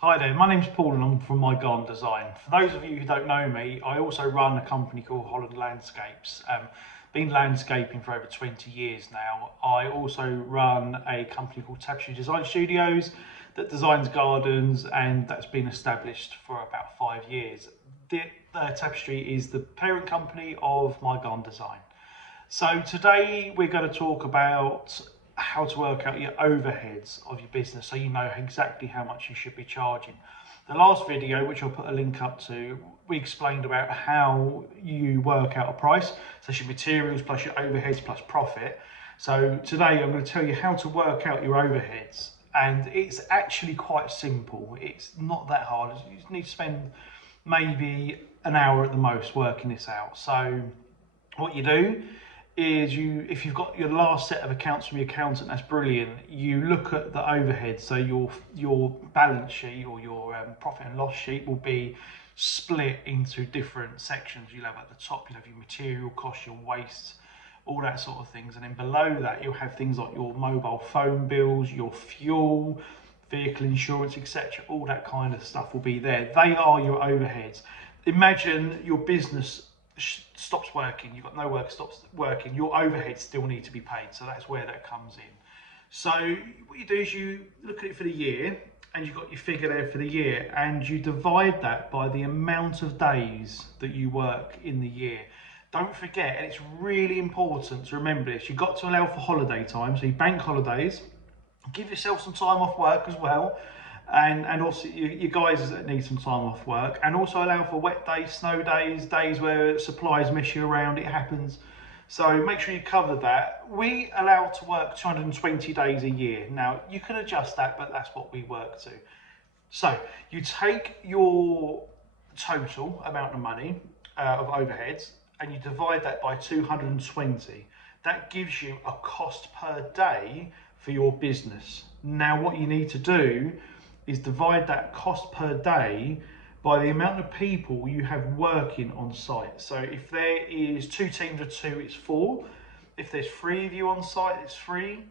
Hi there, my name's Paul and I'm from My Garden Design. For those of you who don't know me, I also run a company called Holland Landscapes. Been landscaping for over 20 years now. I also run a company called Tapestry Design Studios that designs gardens, and that's been established for about 5 years. Tapestry is the parent company of My Garden Design. So today we're going to talk about how to work out your overheads of your business so you know exactly how much you should be charging. The last video, which I'll put a link up to, we explained about how you work out a price. So it's your materials plus your overheads plus profit. So today I'm going to tell you how to work out your overheads, and it's actually quite simple. It's not that hard. You just need to spend maybe an hour at the most working this out. So what you do is if you've got your last set of accounts from your accountant, that's brilliant. You look at the overhead, so your balance sheet or your profit and loss sheet will be split into different sections. You'll have at the top, you'll have your material costs, your waste, all that sort of things, and then below that you'll have things like your mobile phone bills, your fuel, vehicle insurance, etc. All that kind of stuff will be there. They are your overheads. Imagine your business stops working, you've got no work, stops working, your overheads still need to be paid. So that's where that comes in. So what you do is you look at it for the year, and you've got your figure there for the year, and you divide that by the amount of days that you work in the year. Don't forget, and it's really important to remember this, you've got to allow for holiday time, so you bank holidays, give yourself some time off work as well, and also you guys that need some time off work, and also allow for wet days, snow days, days where supplies mess you around. It happens, so make sure you cover that. We allow to work 220 days a year. Now you can adjust that, but that's what we work to. So you take your total amount of money of overheads and you divide that by 220. That gives you a cost per day for your business. Now what you need to do is divide that cost per day by the amount of people you have working on site. So if there is 2 teams of 2, it's 4. If there's 3 of you on site, it's 3.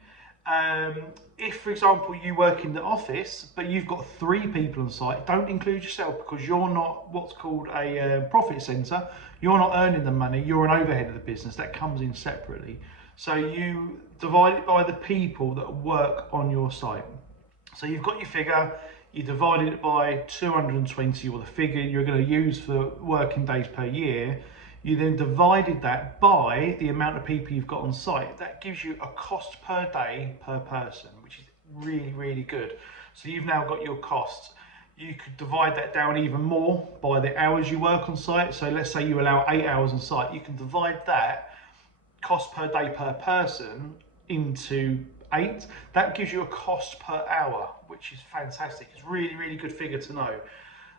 If, for example, you work in the office, but you've got 3 people on site, don't include yourself, because you're not what's called a profit centre. You're not earning the money, you're an overhead of the business. That comes in separately. So you divide it by the people that work on your site. So you've got your figure, you divided it by 220, or the figure you're going to use for working days per year. You then divided that by the amount of people you've got on site. That gives you a cost per day per person, which is really, really good. So you've now got your costs. You could divide that down even more by the hours you work on site. So let's say you allow 8 hours on site. You can divide that cost per day per person into 8. That gives you a cost per hour, which is fantastic. It's really, really good figure to know.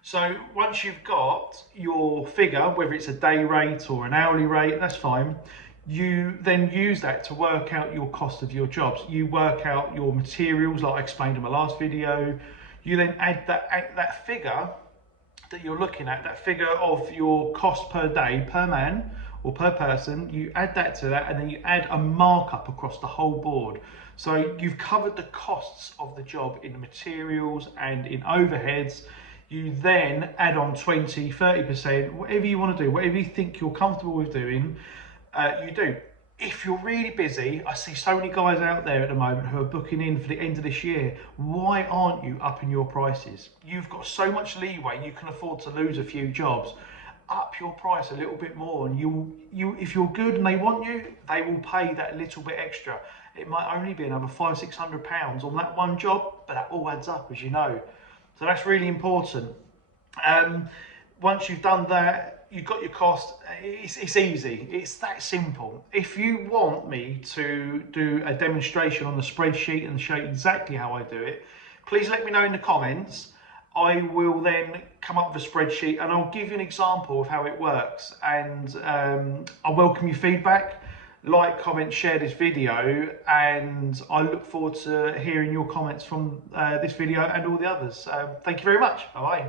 So once you've got your figure, whether it's a day rate or an hourly rate, that's fine. You then use that to work out your cost of your jobs. You work out your materials, like I explained in my last video. You then add that figure that you're looking at, that figure of your cost per day, per man or per person, you add that to that, and then you add a markup across the whole board. So you've covered the costs of the job in the materials and in overheads. You then add on 20, 30%, whatever you want to do, whatever you think you're comfortable with doing, you do. If you're really busy, I see so many guys out there at the moment who are booking in for the end of this year. Why aren't you upping your prices? You've got so much leeway, you can afford to lose a few jobs. Up your price a little bit more, and if you're good and they want you, they will pay that little bit extra. It might only be another £500-600 on that one job, but that all adds up, as you know. So that's really important. Once you've done that, you've got your cost. It's easy. It's that simple. If you want me to do a demonstration on the spreadsheet and show you exactly how I do it, please let me know in the comments. I will then come up with a spreadsheet and I'll give you an example of how it works. And I welcome your feedback. Like, comment, share this video, and I look forward to hearing your comments from this video and all the others. Thank you very much. Bye-bye.